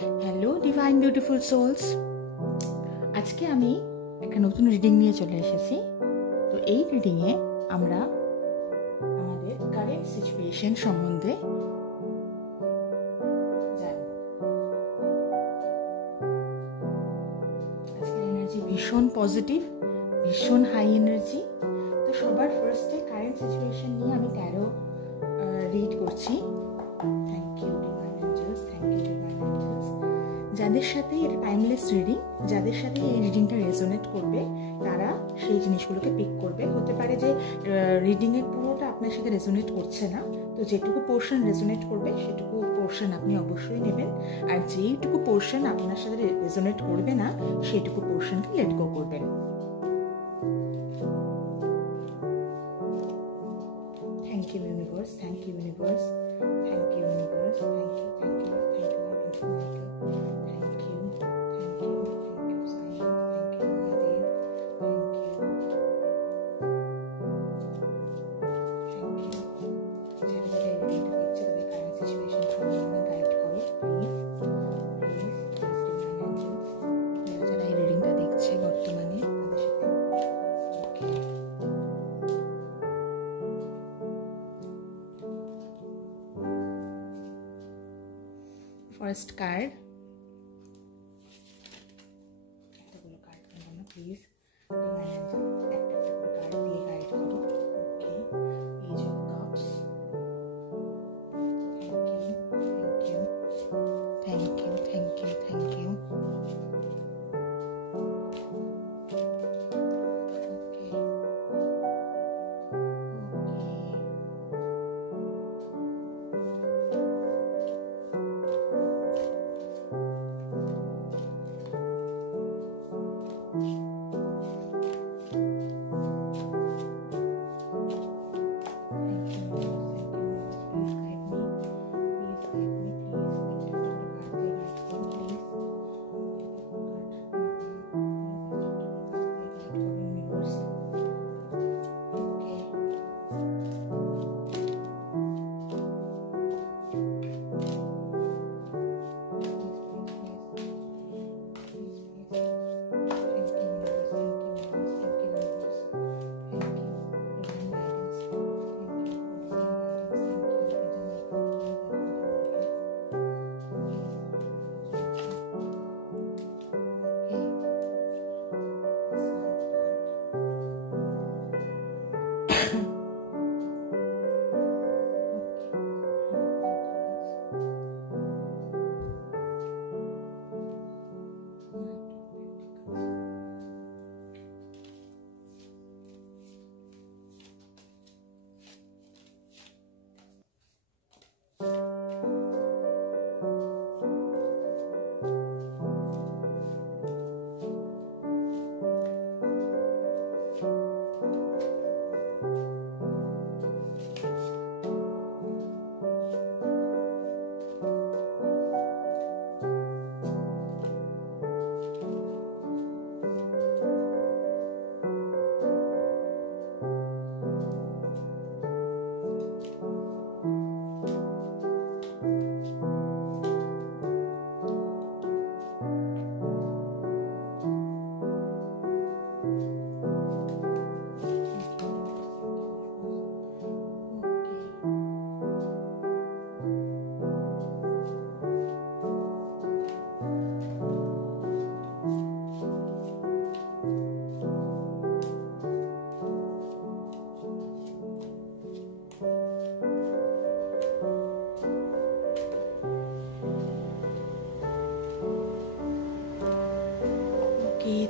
Hello divine beautiful sols, আজকে আমি একটা নতুন রিডিং নিয়ে চলে এসেছি। তো এই রিডিংয়ে আমরা আমাদের কারেন্ট সিচুয়েশন সম্বন্ধে জানব। আজকের এনার্জি ভীষণ পজিটিভ, ভীষণ হাই এনার্জি। তো সবার ফার্স্টে কারেন্ট সিচুয়েশন নিয়ে আমি 13 রিড করছি। Thank you divine angels, thank you divine angels. যাদের সাথে এটা টাইমলেস রিডিং, যাদের সাথে এই রিডিংটা রেজোনেট করবে তারা সেই জিনিসগুলোকে পিক করবে। হতে পারে যে রিডিংয়ের পুরোটা আপনার সাথে রেজোনেট করছে না, তো যেটুকু পোর্শন রেজোনেট করবে সেটুকু পোর্শন আপনি অবশ্যই নেবেন, আর যেইটুকু পোর্শন আপনার সাথে রেজোনেট করবে না সেইটুকু পোর্শনকে লেট গো করবেন। Thank you universe, thank you universe, thank you universe, thank you, thank you, thank you Archangel Michael, thank you, thank you, thank you Sai, thank you Mahadev, thank you, যারা যারা এই রিডিংটা দেখছে তাদের current situation সম্বন্ধে guide করো please, please divine angels. যারা যারা এই রিডিংটা দেখছে বর্তমানে তাদের সাথে ফার্স্ট কার্ড, এতগুলো কার্ড বানানো প্লিজ ডিভাইন এঞ্জেল, একটা একটা করে কার্ড দিয়ে গাইড করো। Okay, page of cups, thank you, thank you, thank you, thank you, thank you.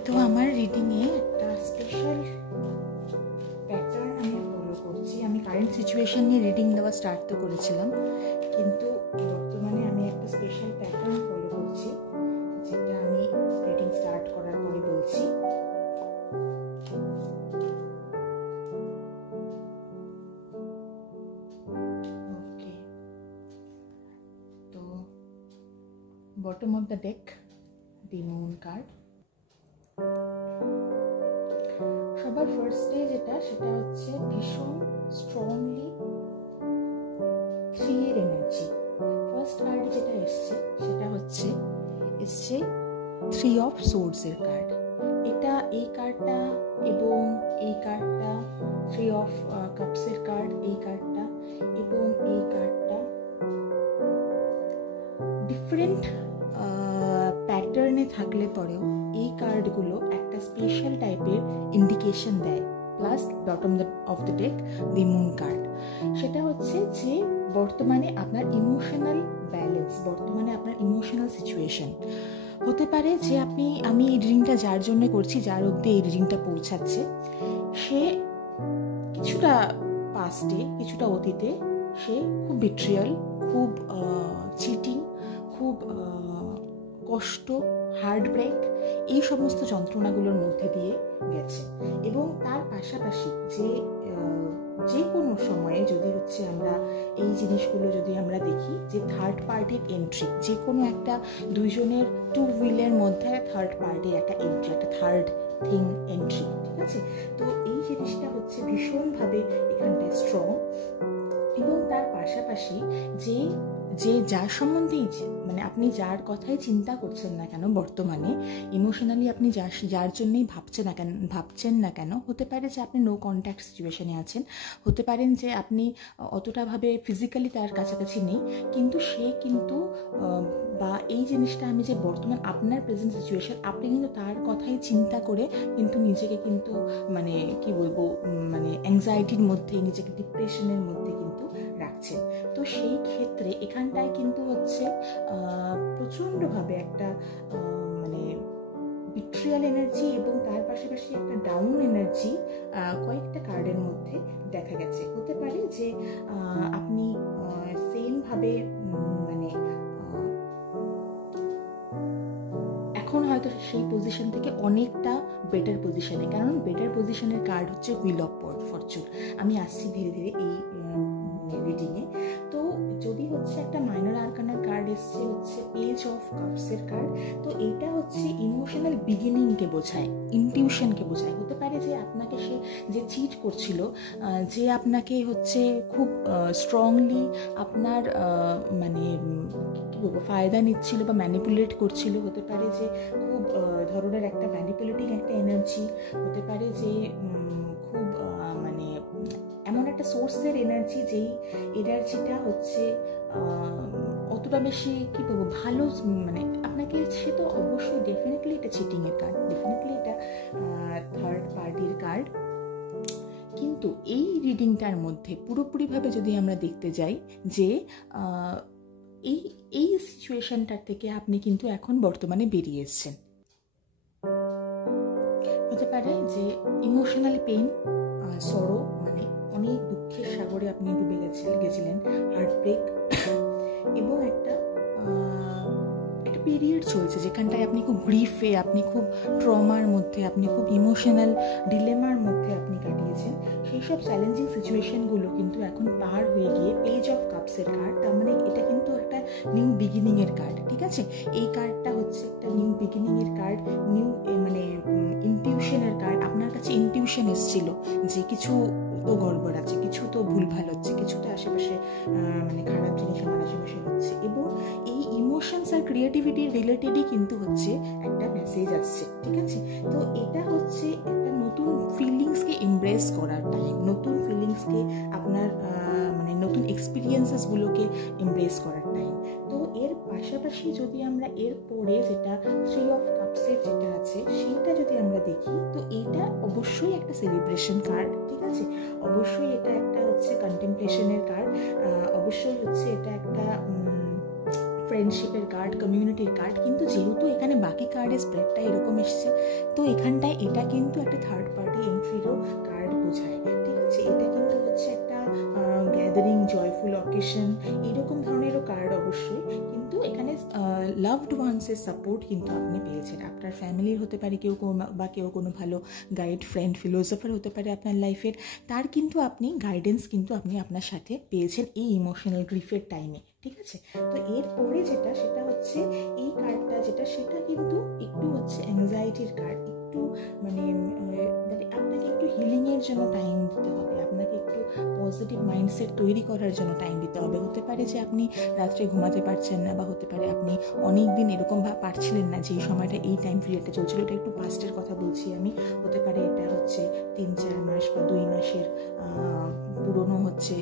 তো আমার রিডিংয়ে একটা স্পেশাল প্যাটার্ন আমি ফলো করছি। আমি কারেন্ট সিচুয়েশন নিয়ে রিডিং দেওয়া স্টার্ট তো করেছিলাম, কিন্তু বর্তমানে আমি একটা স্পেশাল প্যাটার্ন ফলো করছি, যেটা আমি রিডিং স্টার্ট করার পরে বলছি। ওকে, তো bottom of the deck, the moon card. সবার ফার্স্টে যেটা সেটা হচ্ছে ভীষণ স্ট্রংলি 3 এর এনার্জি। ফার্স্ট কার্ড যেটা এসছে সেটা হচ্ছে এসছে 3 অফ সোর্ডসের কার্ড। এটা এই কার্ডটা এবং এই কার্ডটা 3 অফ কাপসের কার্ড, এই কার্ডটা এবং এই কার্ডটা ডিফারেন্ট প্যাটার্নে থাকলে পরেও এই কার্ডগুলো একটা স্পেশাল টাইপের ইন্ডিকেশন দেয়। Plus bottom of the deck the moon card. সেটা হচ্ছে যে বর্তমানে আপনার ইমোশনাল ব্যালেন্স, বর্তমানে আপনার ইমোশনাল সিচুয়েশন হতে পারে যে আমি এই রিডিংটা যার জন্য করছি, যার অবধি এই রিডিংটা পৌঁছাচ্ছে, সে কিছুটা পাস্টে, কিছুটা অতীতে সে খুব বিট্রিয়াল, খুব চিটিং, খুব কষ্ট, হার্ট ব্রেক, এই সমস্ত যন্ত্রণাগুলোর মধ্যে দিয়ে গেছে। এবং তার পাশাপাশি যে কোনো সময়ে যদি হচ্ছে আমরা এই জিনিসগুলো যদি আমরা দেখি যে থার্ড পার্টির এন্ট্রি, যে কোনো একটা দুইজনের টু হুইলের মধ্যে থার্ড পার্টির একটা এন্ট্রি, একটা থার্ড থিং এন্ট্রি, ঠিক আছে। তো এই জিনিসটা হচ্ছে ভীষণভাবে এখানটায় স্ট্রং। এবং তার পাশাপাশি যে যার সম্বন্ধেই মানে আপনি যার কথাই চিন্তা করছেন না কেন বর্তমানে ইমোশনালি, আপনি যার জন্যই ভাবছেন না কেন, হতে পারে যে আপনি নো কন্ট্যাক্ট সিচুয়েশনে আছেন, হতে পারেন যে আপনি অতটাভাবে ফিজিক্যালি তার কাছাকাছি নেই, কিন্তু সে কিন্তু বা এই জিনিসটা আমি যে বর্তমান আপনার প্রেজেন্ট সিচুয়েশন, আপনি কিন্তু তার কথাই চিন্তা করে কিন্তু নিজেকে কিন্তু মানে কি বলবো, মানে অ্যাংজাইটির মধ্যে, নিজেকে ডিপ্রেশনের মধ্যে কিন্তু রাখছেন। তো সেই ক্ষেত্রে এখানটায় কিন্তু হচ্ছে প্রচণ্ডভাবে একটা মানে বিট্রিয়াল এনার্জি এবং তার পাশাপাশি একটা ডাউন এনার্জি কয়েকটা কার্ডের মধ্যে দেখা গেছে। হতে পারে যে আপনি সেমভাবে মানে এখন হয়তো সেই পজিশন থেকে অনেকটা বেটার পজিশনে, কারণ বেটার পজিশনের কার্ড হচ্ছে হুইল অফ ফরচুন। আমি আসছি ধীরে ধীরে এই রিডিংয়ে। তো যদি হচ্ছে একটা মাইনর আরকানার কার্ড এসছে হচ্ছে পেজ অফ কাপসের কার্ড, তো এইটা হচ্ছে ইমোশনাল বিগিনিংকে বোঝায়, ইনটিউশনকে বোঝায়। হতে পারে যে আপনাকে সে যে চিট করছিল, যে আপনাকে হচ্ছে খুব স্ট্রংলি আপনার মানে কী বলবো ফায়দা নিচ্ছিল বা ম্যানিপুলেট করছিল, হতে পারে যে খুব ধরনের একটা ম্যানিপুলেটিং একটা এনার্জি, হতে পারে যে খুব মানে এমন একটা সোর্সের এনার্জি, যেই এনার্জিটা হচ্ছে অতটা বেশি কী বলবো ভালো, মানে আপনাকে সে তো অবশ্যই ডেফিনেটলি এটা চিটিংয়ের কার্ড, ডেফিনেটলি এটা থার্ড পার্টির কার্ড। কিন্তু এই রিডিংটার মধ্যে পুরোপুরিভাবে যদি আমরা দেখতে যাই যে এই সিচুয়েশনটার থেকে আপনি কিন্তু এখন বর্তমানে বেরিয়ে এসছেন। হতে পারে যে ইমোশনাল পেইন, সরো, মানে অনেক দুঃখের সাগরে আপনি ডুবে গেছিলেন, হার্ট ব্রেক, এবং একটা পিরিয়ড চলছে যেখানটায় আপনি খুব গ্রিফে, আপনি খুব ট্রমার মধ্যে, আপনি খুব ইমোশনাল ডিলেমার মধ্যে আপনি কাটিয়েছেন। সেই সব চ্যালেঞ্জিং সিচুয়েশনগুলো কিন্তু এখন পার হয়ে গিয়ে পেজ অফ কাপসের কার্ড, তার মানে এটা কিন্তু একটা নিউ বিগিনিংয়ের কার্ড, ঠিক আছে। এই কার্ডটা হচ্ছে একটা নিউ বিগিনিংয়ের কার্ড, নিউ মানে ইনটিউশনের কার্ড। আপনার কাছে ইনটিউশন এসেছিল যে কিছু তো গড়বড় আছে, কিছু তো ভুলভাল হচ্ছে, কিছু তো আশেপাশে মানে খারাপ জিনিস আমার আশেপাশে হচ্ছে, এবং এই ইমোশনস আর ক্রিয়েটিভিটির রিলেটেডই কিন্তু হচ্ছে একটা মেসেজ আসছে, ঠিক আছে। তো এটা হচ্ছে একটা নতুন ফিলিংসকে এমব্রেস করার টাইম, নতুন ফিলিংসকে আপনার মানে নতুন এক্সপিরিয়েন্সেসগুলোকে এমব্রেস করার টাইম। তো এর পাশাপাশি যদি আমরা এর পরে যেটা 3 অফ কাপসের যেটা আছে সেইটা যদি আমরা দেখি, তো এইটা অবশ্যই একটা সেলিব্রেশন কার্ড, ঠিক আছে। অবশ্যই এটা একটা হচ্ছে কন্টেমপ্লেশনের কার্ড, অবশ্যই হচ্ছে এটা একটা ফ্রেন্ডশিপের কার্ড, কমিউনিটির কার্ড। কিন্তু যেহেতু এখানে বাকি কার্ডের স্প্রেডটা এরকম এসছে, তো এখানটায় এটা কিন্তু একটা থার্ড পার্টি এন্ট্রিরও কার্ড বোঝায়, ঠিক আছে। এটা কিন্তু হচ্ছে একটা গ্যাদারিং, জয়ফুল অকেশন, এরকম ধরনেরও কার্ড অবশ্যই। কিন্তু এখানে লাভড ওয়ান্সের সাপোর্ট কিন্তু আপনি পেয়েছেন। আপনার ফ্যামিলির হতে পারে কেউ কোনো ভালো গাইড, ফ্রেন্ড, ফিলোসফার হতে পারে আপনার লাইফের, তার কিন্তু আপনি গাইডেন্স কিন্তু আপনি আপনার সাথে পেয়েছেন এই ইমোশনাল গ্রিফের টাইমে, ঠিক আছে। তো এরপরে যেটা সেটা হচ্ছে এই কার্ডটা যেটা, সেটা কিন্তু একটু হচ্ছে অ্যাংজাইটির কার্ড, একটু মানে আপনাকে একটু হিলিংয়ের জন্য টাইম দিতে হবে, আপনাকে একটু পজিটিভ মাইন্ডসেট তৈরি করার জন্য টাইম দিতে হবে। হতে পারে যে আপনি রাত্রে ঘুমাতে পারছেন না, বা হতে পারে আপনি অনেক দিন এরকম পারছিলেন না, যে এই সময়টা এই টাইম পিরিয়ডটা চলছিল, এটা একটু পাস্টের কথা বলছি আমি। হতে পারে এটা হচ্ছে 3-4 মাস বা 2 মাসের পুরনো হচ্ছে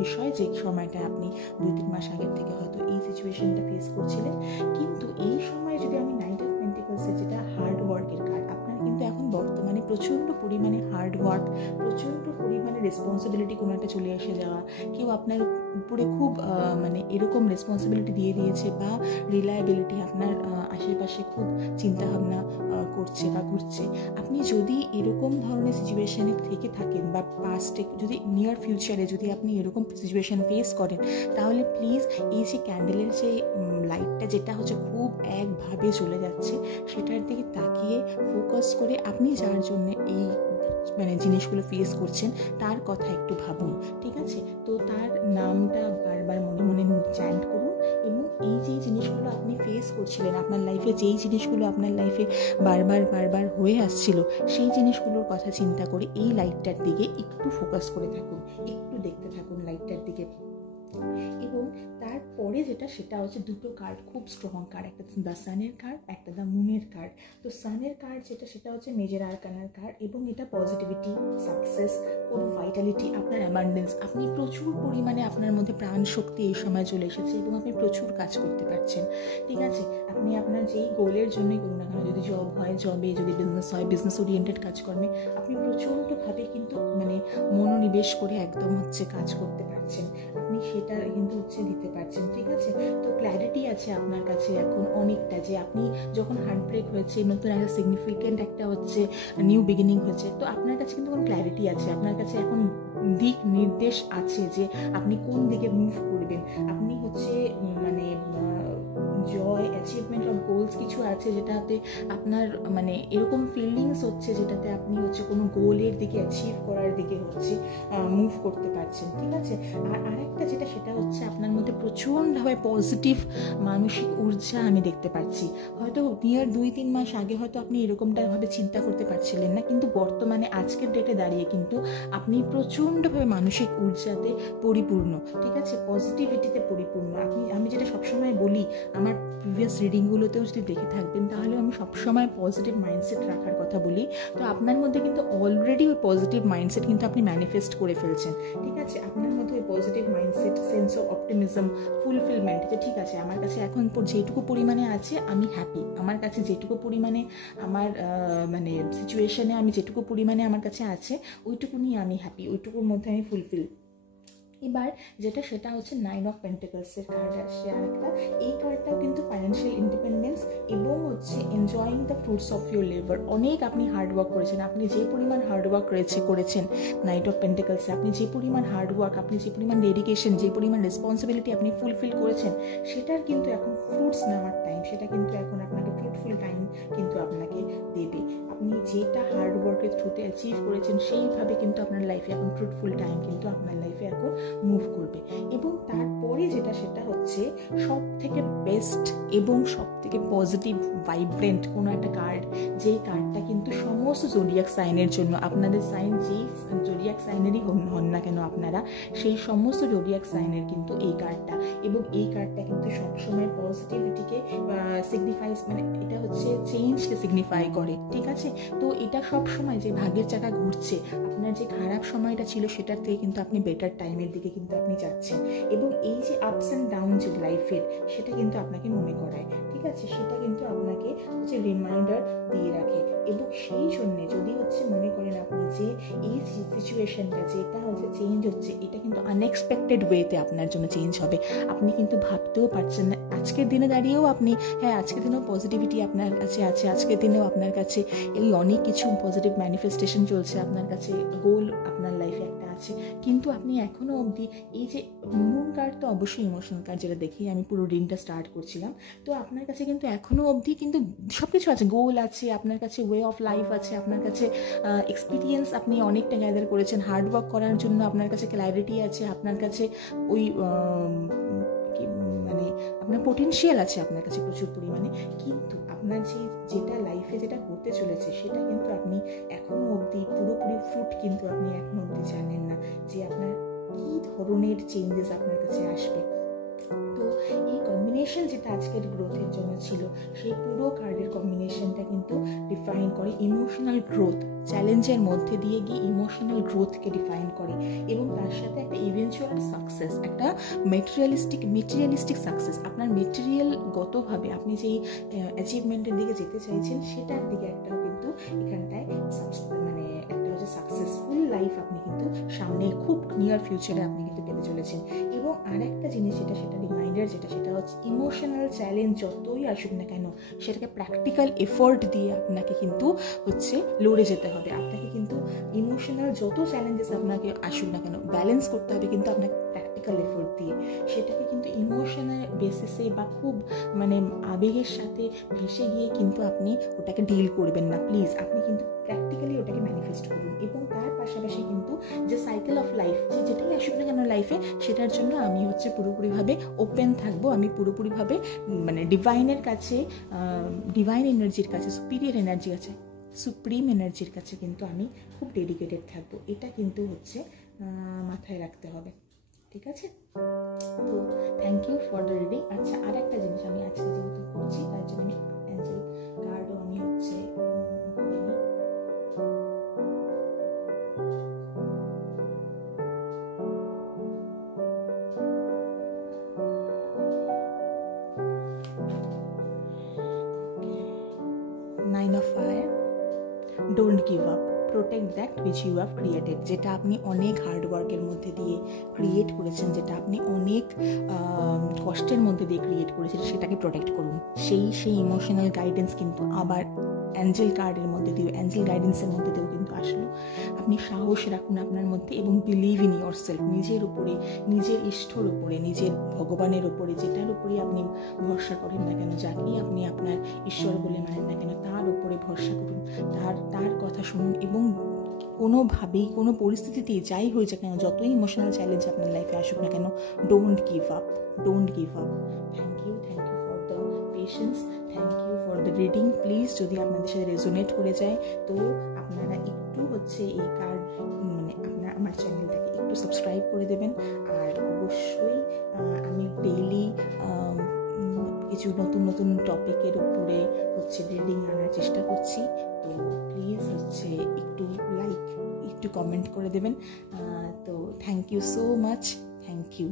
বিষয়, যে সময়টা আপনি 2-3 মাস আগের থেকে হয়তো এই সিচুয়েশনটা ফেস করছিলেন। কিন্তু এই সময় যদি আমি নাইট অফ পেন্টিকলসের, যেটা হার্ড ওয়ার্কের কার্ড, আপনার কিন্তু এখন বর্তমানে প্রচণ্ড পরিমাণে হার্ড ওয়ার্ক, প্রচণ্ড পরিমাণে রেসপন্সিবিলিটি কোনো একটা চলে এসে যাওয়া, কেউ আপনার উপরে খুব মানে এরকম রেসপন্সিবিলিটি দিয়ে দিয়েছে, বা রিলায়েবিলিটি আপনার আশেপাশে খুব চিন্তাভাবনা করছে বা ঘুরছে। আপনি যদি এরকম ধরনের সিচুয়েশানে থেকে থাকেন, বা পাস্টে যদি নিয়ার ফিউচারে যদি আপনি এরকম সিচুয়েশান ফেস করেন, তাহলে প্লিজ এই যে ক্যান্ডেলের যে লাইটটা যেটা হচ্ছে খুব একভাবে চলে যাচ্ছে, সেটার দিকে তাকিয়ে ফোকাস করে আপনি যার জন্য এই মানে জিনিসগুলো ফেস করছেন তার কথা একটু ভাবুন, ঠিক আছে? তো তার নামটা বারবার মনে মনে চ্যান্ট করুন, এবং এই যে জিনিসগুলো আপনি ফেস করছিলেন আপনার লাইফে, যেই জিনিসগুলো আপনার লাইফে বারবার হয়ে আসছিল, সেই জিনিসগুলোর কথা চিন্তা করে এই লাইটটার দিকে একটু ফোকাস করে থাকুন, একটু দেখতে থাকুন লাইটটার দিকে। এবং তারপরে যেটা, সেটা হচ্ছে দুটো কার্ড, খুব স্ট্রং কার্ড, একটা দ্য সানের কার্ড, একটা দ্য মুনের কার্ড। তো সানের কার্ড যেটা, সেটা হচ্ছে মেজর আরকানার কার্ড, এবং এটা পজিটিভিটি, সাকসেস, কোনো ভাইটালিটি, আপনার অ্যাবান্ডেন্স, আপনি প্রচুর পরিমাণে আপনার মধ্যে প্রাণ শক্তি এই সময় চলে এসেছে, এবং আপনি প্রচুর কাজ করতে পারছেন, ঠিক আছে? আপনি আপনার যেই গোলের জন্যই করুন না কেন, যদি জব হয় জবে, যদি বিজনেস হয় বিজনেস ওরিয়েন্টেড কাজকর্মে, আপনি প্রচণ্ডভাবে কিন্তু মানে মনোনিবেশ করে একদম হচ্ছে কাজ করতে পারছেন, আপনি সেটা কিন্তু হচ্ছে দিতে পারছেন, ঠিক আছে? তো ক্ল্যারিটি আছে আপনার কাছে এখন অনেকটা, যে আপনি যখন হার্ট ব্রেক হয়েছে, নতুন একটা সিগনিফিকেন্ট একটা হচ্ছে নিউ বিগিনিং হয়েছে, তো আপনার কাছে কিন্তু কোনো ক্ল্যারিটি আছে, আপনার কাছে এখন দিক নির্দেশ আছে যে আপনি কোন দিকে মুভ করবেন। আপনি হচ্ছে মানে জয়, অ্যাচিভমেন্ট অফ গোলস কিছু আছে যেটাতে আপনার মানে এরকম ফিলিংস হচ্ছে, যেটাতে আপনি হচ্ছে কোনো গোলের দিকে অ্যাচিভ করার দিকে হচ্ছে মুভ করতে পারছেন, ঠিক আছে? আর আরেকটা যেটা, সেটা হচ্ছে আপনার মধ্যে প্রচণ্ডভাবে পজিটিভ মানসিক ঊর্জা আমি দেখতে পাচ্ছি। হয়তো নিয়ার 2-3 মাস আগে হয়তো আপনি এরকমটাভাবে চিন্তা করতে পারছিলেন না, কিন্তু বর্তমানে আজকের ডেটে দাঁড়িয়ে কিন্তু আপনি প্রচণ্ডভাবে মানসিক ঊর্জাতে পরিপূর্ণ, ঠিক আছে? পজিটিভিটিতে পরিপূর্ণ। আমি যেটা সবসময় বলি, আমার প্রিভিয়াস রিডিংগুলোতেও যদি দেখে থাকবেন, তাহলে আমি সবসময় পজিটিভ মাইন্ডসেট রাখার কথা বলি। তো আপনার মধ্যে কিন্তু অলরেডি ওই পজিটিভ মাইন্ডসেট কিন্তু আপনি ম্যানিফেস্ট করে ফেলছেন, ঠিক আছে? আপনার মধ্যে ওই positive mindset, sense of optimism, fulfilment, যে ঠিক আছে আমার কাছে এখন যেটুকু পরিমাণে আছে আমি হ্যাপি, আমার কাছে যেটুকু পরিমাণে আমার মানে সিচুয়েশনে আমি যেটুকু পরিমাণে আমার কাছে আছে ওইটুকু নিয়ে আমি হ্যাপি, ওইটুকুর মধ্যে আমি ফুলফিল। এবার যেটা, সেটা হচ্ছে 9 অফ পেন্টিকলসের কার্ড আসছে আর একটা। এই কার্ডটাও কিন্তু ফাইন্যান্সিয়াল ইন্ডিপেন্ডেন্স এবং হচ্ছে enjoying the fruits of your labour. অনেক আপনি হার্ডওয়ার্ক করেছেন, আপনি যে পরিমাণ হার্ডওয়ার্ক করেছেন নাইট অফ পেন্টিকলসে, আপনি যে পরিমাণ হার্ডওয়ার্ক, আপনি যে পরিমাণ ডেডিকেশন, যে পরিমাণ রেসপন্সিবিলিটি আপনি ফুলফিল করেছেন, সেটার কিন্তু এখন ফ্রুটস নেওয়ার টাইম, সেটা কিন্তু এখন আপনাকে ফ্রুটফুল টাইম কিন্তু আপনাকে দেবে। আপনি যেটা হার্ডওয়ার্কের থ্রুতে অ্যাচিভ করেছেন, সেইভাবে কিন্তু আপনার লাইফে এখন ফ্রুটফুল টাইম কিন্তু আপনার লাইফে এখন মুভ করবে। এবং তারপরে যেটা, সেটা হচ্ছে সব থেকে বেস্ট এবং সব থেকে পজিটিভ ভাইব্রেন্ট কোনো একটা কার্ড, যেই কার্ডটা কিন্তু সমস্ত জোডিয়াক সাইনের জন্য, আপনাদের সাইন যেই জোডিয়াক সাইনেরই হন না কেন আপনারা, সেই সমস্ত জোডিয়াক সাইনের কিন্তু এই কার্ডটা, এবং এই কার্ডটা কিন্তু সবসময় পজিটিভিটিকে সিগনিফাইস, মানে এটা হচ্ছে চেঞ্জকে সিগনিফাই করে, ঠিক আছে? তো এটা সব সময় যে ভাগ্যের চাকা ঘুরছে, আপনার যে খারাপ সময়টা ছিল সেটার থেকে কিন্তু আপনি বেটার টাইমের দিকে কিন্তু আপনি যাচ্ছেন, এবং এই যে আপস অ্যান্ড ডাউন যে লাইফের, সেটা কিন্তু আপনাকে মনে করায়, ঠিক আছে? সেটা কিন্তু আপনাকে হচ্ছে রিমাইন্ডার দিয়ে রাখে। এবং সেই জন্যে যদি হচ্ছে মনে করেন আপনি যে এই সিচুয়েশনটা যেটা হচ্ছে চেঞ্জ হচ্ছে, এটা কিন্তু আনএক্সপেক্টেড ওয়েতে আপনার জন্য চেঞ্জ হবে, আপনি কিন্তু ভাবতেও পারছেন না। আজকের দিনে দাঁড়িয়েও আপনি, হ্যাঁ আজকের দিনেও পজিটিভিটি আপনার কাছে আছে, আজকের দিনেও আপনার কাছে এই অনেক কিছু পজিটিভ ম্যানিফেস্টেশন চলছে, আপনার কাছে গোল আপনার লাইফে একটা আছে, কিন্তু আপনি এখনও অবধি এই যে মুন কার্ড, তো অবশ্যই ইমোশনাল কার্ড, যেটা দেখেই আমি পুরো দিনটা স্টার্ট করছিলাম, তো আপনার কাছে কিন্তু এখনও অবধি কিন্তু সব কিছু আছে, গোল আছে, আপনার কাছে ওয়ে অফ লাইফ আছে, আপনার কাছে এক্সপিরিয়েন্স আপনি অনেকটা গ্যাদার করেছেন, হার্ডওয়ার্ক করার জন্য আপনার কাছে ক্ল্যারিটি আছে, আপনার কাছে ওই মানে আপনার পোটেনশিয়াল আছে আপনার কাছে প্রচুর পরিমাণে, কিন্তু আপনার যেটা লাইফে যেটা করতে চলেছে সেটা কিন্তু আপনি এখনও অবধি পুরোপুরি ফ্রুট কিন্তু আপনি এখনও অবধি জানেন না যে আপনার কী ধরনের চেঞ্জেস আপনার কাছে আসবে। তো এই কম্বিনেশন যেটা আজকের গ্রোথের জন্য ছিল, সেই পুরো কার্ডের কম্বিনেশনটা কিন্তু ডিফাইন করে ইমোশনাল গ্রোথ, চ্যালেঞ্জের মধ্যে দিয়ে গিয়ে ইমোশনাল গ্রোথকে ডিফাইন করে, এবং তার সাথে একটা ইভেনচুয়াল সাকসেস, একটা মেটেরিয়ালিস্টিক সাকসেস। আপনার মেটেরিয়ালগতভাবে আপনি যেই অ্যাচিভমেন্টের দিকে যেতে চাইছেন সেটার দিকে একটা কিন্তু এখানটায় মানে একটা হচ্ছে সাকসেসফুল লাইফ আপনি কিন্তু সামনে খুব নিয়ার ফিউচারে আপনি কিন্তু পেতে চলেছেন। এবং আর একটা জিনিস সেটা রিমাইন্ডার সেটা হচ্ছে ইমোশনাল চ্যালেঞ্জ যতই আসুক না কেন সেটাকে প্র্যাকটিক্যাল এফোর্ট দিয়ে আপনাকে কিন্তু হচ্ছে লড়ে যেতে হবে। আপনাকে কিন্তু ইমোশনাল যত চ্যালেঞ্জেস আপনাকে আসুক না কেন ব্যালেন্স করতে হবে কিন্তু আপনাকে প্র্যাকটিক্যাল এফোর্ট দিয়ে। সেটাকে কিন্তু ইমোশনাল বেসিসে বা খুব মানে আবেগের সাথে ভেসে গিয়ে কিন্তু আপনি ওটাকে ডিল করবেন না প্লিজ। আপনি কিন্তু প্র্যাকটিক্যালি ওটাকে ম্যানিফেস্ট করুন। এবং তার পাশাপাশি কিন্তু যে সাইকেল অফ লাইফ, যেটাই আসুক না কেন লাইফে, সেটার জন্য আমি হচ্ছে পুরোপুরিভাবে ওপেন থাকবো। আমি পুরোপুরিভাবে মানে ডিভাইনের কাছে, ডিভাইন এনার্জির কাছে, সুপিরিয়র এনার্জি আছে, সুপ্রিম এনার্জির কাছে কিন্তু আমি খুব ডেডিকেটেড থাকবো। এটা কিন্তু হচ্ছে মাথায় রাখতে হবে, ঠিক আছে? তো thank you for the reading. আচ্ছা, আর একটা জিনিস আমি আজকে যেহেতু করছি তার জন্য আমি অ্যাঞ্জেল কার্ডও আমি হচ্ছে nine of fire, don't give up, protect that which you have created. যেটা আপনি অনেক হার্ডওয়ার্কের মধ্যে দিয়ে ক্রিয়েট করেছেন, যেটা আপনি অনেক কষ্টের মধ্যে দিয়ে ক্রিয়েট করেছেন, সেটাকে প্রোটেক্ট করুন। সেই ইমোশনাল গাইডেন্স কিন্তু আবার অ্যাঞ্জেল কার্ডের মধ্যে দিয়েও, অ্যাঞ্জেল গাইডেন্সের মধ্যে দিয়েও কিন্তু আসলো। আপনি সাহস রাখুন আপনার মধ্যে এবং বিলিভ ইন ইয়োর সেলফ। নিজের উপরে, নিজের ইষ্টর উপরে, নিজের ভগবানের উপরে, যেটার উপরে আপনি ভরসা করেন না কেন, যাকেই আপনি আপনার ঈশ্বর বলে মানেন না কেন, তার উপরে ভরসা করুন, তার কথা শুনুন। এবং কোনোভাবেই, কোনো পরিস্থিতিতেই যাই হয়ে যাক কেন, যতই ইমোশনাল চ্যালেঞ্জ আপনার লাইফে আসুক না কেন, don't give up, don't give up. Thank you for the patience, thank you for the reading. Please যদি আপনাদের সাথে রেজোনেট করে যায় তো আপনারা একটু হচ্ছে এই কার্ড মানে আমার চ্যানেলটাকে একটু সাবস্ক্রাইব করে দেবেন। আর অবশ্যই আমি ডেইলি কিছু নতুন টপিকের উপরে হচ্ছে রিডিং আনার চেষ্টা করছি। তো প্লিজ হচ্ছে একটু লাইক, একটু কমেন্ট করে দেবেন। তো thank you so much, thank you.